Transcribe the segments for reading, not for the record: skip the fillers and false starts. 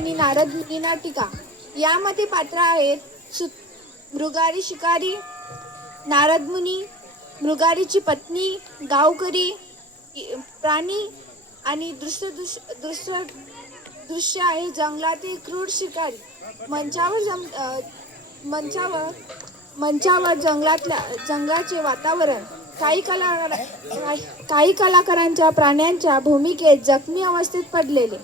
आणि नारद मुनी नाटिका. यामध्ये पात्र आहेत मृगारी शिकारी, नारद मुनी, मृगारीची पत्नी, गावकरी, प्राणी आणि दृश्य आहे जंगलातील क्रूर शिकारी. मंचावर मंचावर जंगलाचे वातावरण. काही कलाकारांच्या प्राण्यांच्या भूमिकेत जखमी अवस्थेत पडलेले.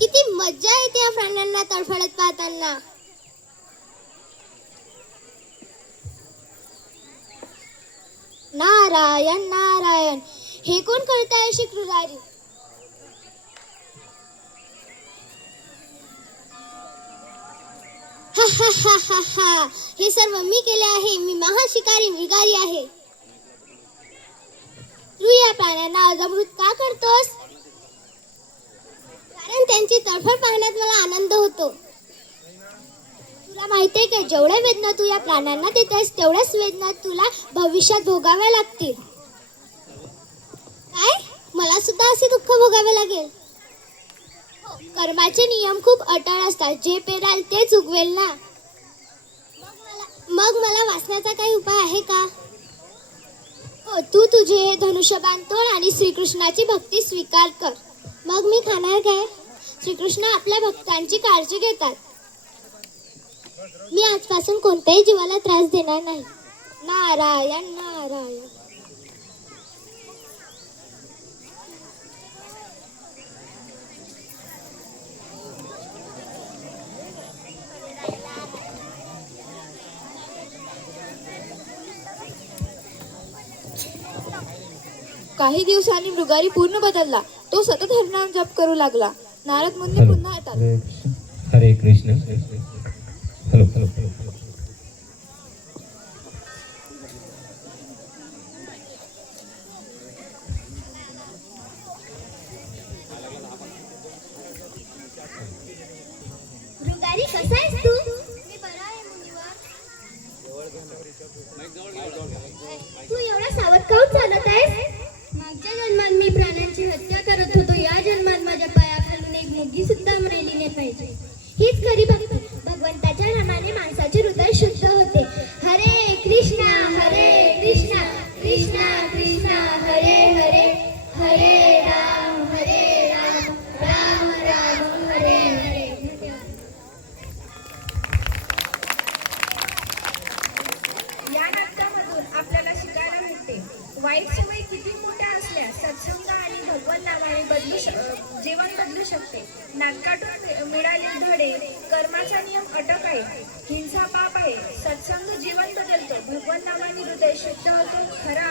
किती मज्जा येते या प्राण्यांना तडफडत पाहताना. नारायण नारायण, हे कोण करताय शिक्रुरारी? हे सर्व मी केले आहे. मी महाशिकारी मृगारी आहे. तू या प्राण्यांना अजमृत का करतोस? कारण त्यांची तडफड पाहण्यात मला आनंद होतो. तुला माहितीये का, जेवढ्या वेदना तू या प्राण्यांना देतेस तेवढ्याच वेदना तुला भविष्यात भोगाव्या लागतील. काय? मला सुद्धा असे दुःख भोगावे लागेल? कर्माचे नियम खूप अटळ असतात. जे पेराल तेच उगवेल ना. मग मला वाचण्याचा काही उपाय आहे का? हो, तू तुझे धनुष्यबाण तोड आणि श्रीकृष्णाची भक्ती स्वीकार कर. मग मी खाणार काय? श्रीकृष्ण आपल्या भक्तांची काळजी घेतात. मी आजपासून कोणत्याही जीवाला त्रास देणार नाही. नारायण नारायण. काही दिवसांनी मृगारी पूर्ण बदलला. तो सतत हरिनाम जप करू लागला. नारद मुनी पुन्हा येतात. हरे कृष्ण. Hello hello. मृगारी, कसा आहेस तू? मी बरा आहे मुनिवर. तू एवढा सावध काऊन चालत आहेस? मागच्या जन्मात मी प्राण्यांची हत्या करत होतो. या जन्मात माझ्या पायाखालून एक मुलगी सुद्धा मेली नाही पाहिजे. हीच खरी भक्ती. भगवंताच्या नामाने माणसाचे हृदय शुद्ध होते. हरे कृष्णा कृष्णा कृष्णा हरे हरे, हरे राम राम राम हरे हरे. या नाटकामधून आपल्याला शिकायला मिळते, वाईट सवयी किती मोठ्या असल्या सत्संग आणि भगवत नावाने जीवन बदलू शकते. नाटकातून मिळालेले धडे: कर्माचा नियम अटक आहे, हिंसा पाप आहे, सत्संग जीवन बदलतो, भगवत नावाने हृदय शुद्ध होतो, खरा